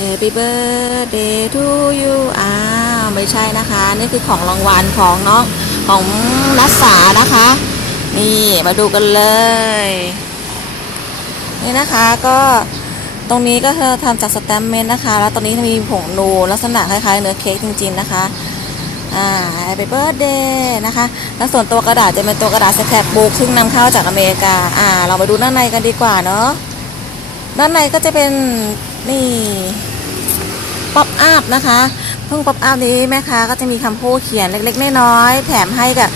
Happy birthday to you อ้าวไม่ใช่นะคะ นี่คือของรางวัลของน้องของนัสสานะคะ นี่มาดูกันเลย นี่นะคะก็ตรงนี้ก็เธอทำจากสแตมเมนต์นะคะ แล้วตรงนี้มีผงนูลักษณะคล้ายๆเนื้อเค้กจริง ๆนะคะ อ่า Happy birthday นะคะ แล้วส่วนตัวกระดาษจะเป็นตัวกระดาษสแครปบุ๊กซึ่งนำเข้าจากอเมริกา อ่า เรามาดูด้านในกันดีกว่าเนาะ ด้านในก็จะเป็น นี่ป๊อปอัพนะคะเพิ่งป๊อปอัพนี้แม่ค้าก็จะมีคำพูดเขียนเล็กๆน้อยๆแถมให้กับ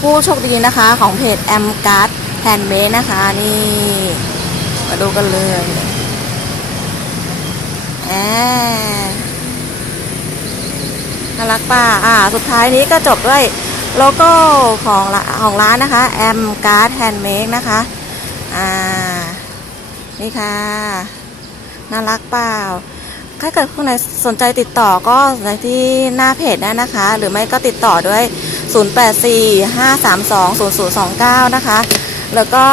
ผู้โชคดีนะคะของเพจแอมการ์ดแฮนด์เมดนะคะนี่มาดูกันเลยแอบน่ารักป่ะอ่า สุดท้ายนี้ก็จบด้วยโลโก้ของของร้านนะคะแอมการ์ดแฮนด์เมดนะคะ อ่า นี่ค่ะ น่ารักเปล่า ถ้าเกิดคนไหนสนใจติดต่อก็ในที่หน้าเพจได้นะคะ หรือไม่ก็ติดต่อด้วย 0845320029 นะคะ แล้วก็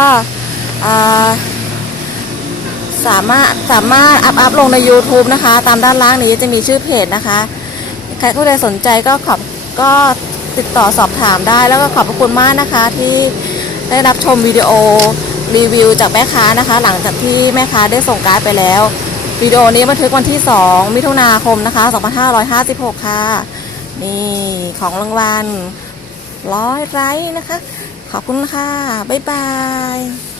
สามารถสามารถอัพอัพลงใน YouTube นะคะ ตามด้านล่างนี้จะมีชื่อเพจนะคะ ใครผู้ใดสนใจก็ขอบก็ติดต่อสอบถามได้แล้วก็ขอบพระคุณมากนะคะที่ได้รับชมวิดีโอรีวิวจากแม่ค้านะคะ หลังจากที่แม่ค้าได้ส่งการ์ดไปแล้ว วิดีโอนี้บันทึกวันที่ 2 มิถุนาคมนะคะ 2556 ค่ะ นี่ของรางวัลร้อยไร้นะคะ ขอบคุณค่ะ บ๊ายบาย